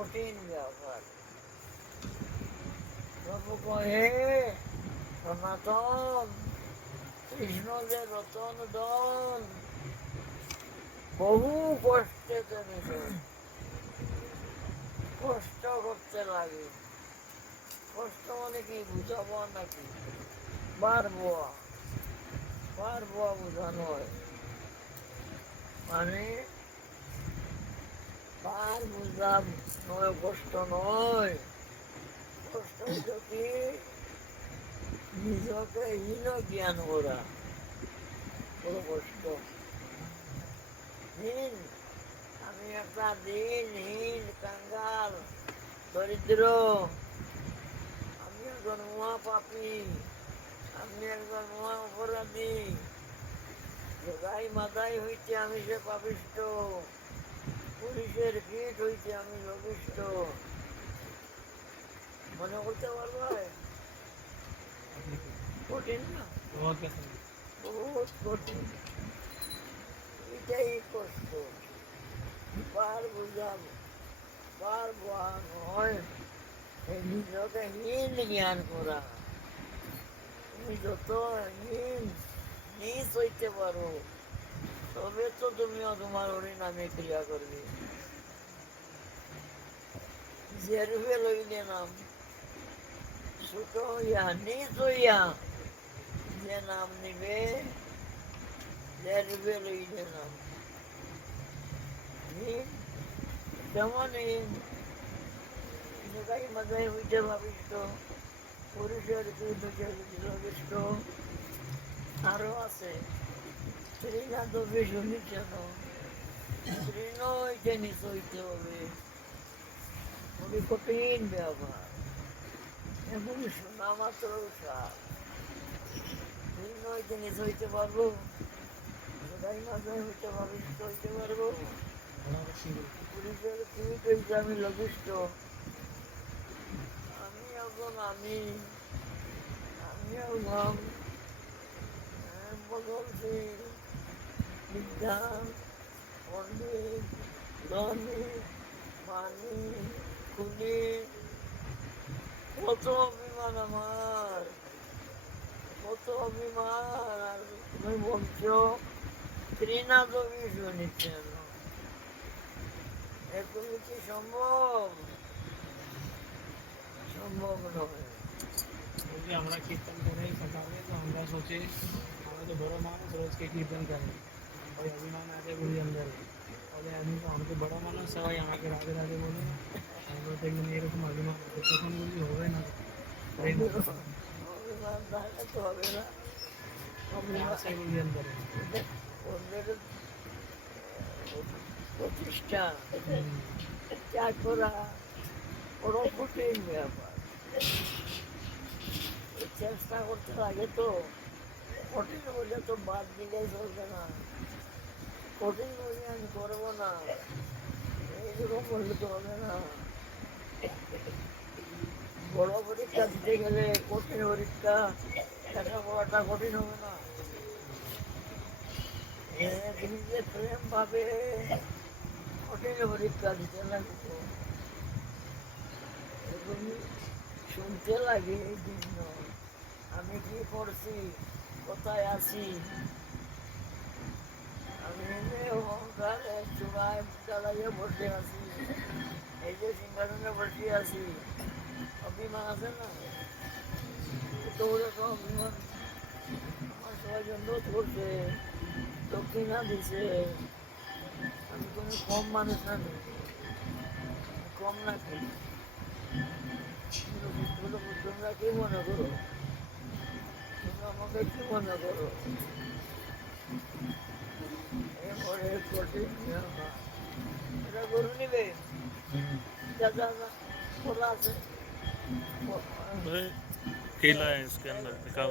কঠিন ব্যাপার। প্রভু কহে সনাতন কৃষ্ণ যে রতন দন, বহু কষ্টে তুমি কষ্ট করতে লাগে। কষ্ট মানে কি বুঝাবো নাকি? বার বোয়া বোঝা নয়, মানে বার বুঝা নয়, কষ্ট নয়। কষ্ট হইল কি নিজকে হীন জ্ঞান করা, বড় কষ্ট। হীন, আমি একটা দিনহীন কাঙ্গাল দরিদ্র, আমি একজন মহা পাপী, আমি একজন মহা অপরাধী। গাই মাদাই হইতে আমি সে পাপিষ্ট, পুলিশের কীট হইতে আমি লবিষ্ট। মনে করতে পারবে? কঠিন না? বহুত কঠিন। এটাই কষ্ট। বার বুঝাবো, বার বোয়া নয়, এই নিজকে হীন জ্ঞান করা। তুমি যত হীন নিজ হইতে পারো, তবে তো তুমিও তোমার হরিনামে ক্রিয়া করবে। যেরূপে লইলে নাম, ছোট হইয়া নিজ হইয়া যে নাম নিবে, যেরূপে লইলে নাম। হীন কেমন হীন? গাই মাঝাই হইতে ভাবিষ্ট, পুরুষের লবিষ্ট। আরো আছে তৃণা দবে শুনিছেন, তৃণ হইতে নিচ হইতে হবে। খুবই কঠিন ব্যাপার, এমনি শোনা মাত্র সার। তৃণ হইতে নিচ হইতে পারবো, গাই মাঝাই হইতে ভাবিষ্ট হইতে পারবো। পুরুষের কীট হইতে আমি লবিষ্ট। আমি এখন আমি এখন বদলশীল, বিজ্ঞান, পণ্ডিত, ধনী, মানি, খুনি, কত অভিমান আমার, কত অভিমান। আর তুমি বলছো তৃণা দবি শুনিচ্ছেন, এগুলি কি সম্ভব? সম্ভব নয়। আমরা কীর্তন করে সকালে, তো আমরা সোচে আমরা তো बड़ा मानुष रोज के कीर्तन करें, और अभिमान आते बुरी अंदर বলে আমি তো আমাকে বড় মানুষ, সবাই আমাকে রাধে রাধে বলে। আমি বলতে গেলে এরকম অভিমান আছে, তখন বলছি হবে না। অভিমান তাহলে তো হবে না। আসে বুরি अंदर অন্যের প্রতিষ্ঠা ত্যাগ করা বড় কঠিন ব্যাপার। চেষ্টা করতে লাগে তো, কঠিন বলে তো বাদ দিলেই চলবে না। কঠিন বলে আমি করবো না, এইরকম বললে তো হবে না। বড় পরীক্ষা দিতে গেলে কঠিন পরীক্ষা দেখা পড়াটা কঠিন হবে না? তুমি যে প্রেম ভাবে কঠিন পরীক্ষা দিতে লাগতো, এগুলি শুনতে লাগে এই দিন। আমি কি করছি, কোথায় আছি, আমি অহংকারে চূড়ায় জ্বালাইয়ে বসে আছি, এই যে সিংহাসনে বসে আছি। অভিমান আছে না? তো বলে তো অভিমান। আমার সবাই অনুরোধ করছে, দক্ষিণা দিছে, আমি কোনো কম মানুষ না, কম নাকি? তোমরা কি মনে করো? তোমরা আমাকে কি মনে করো? এরপরে কঠিন ব্যাপার। এটা গরু নিবে, যা যা যা খোলা আছে। केला है इसके अंदर निकाल।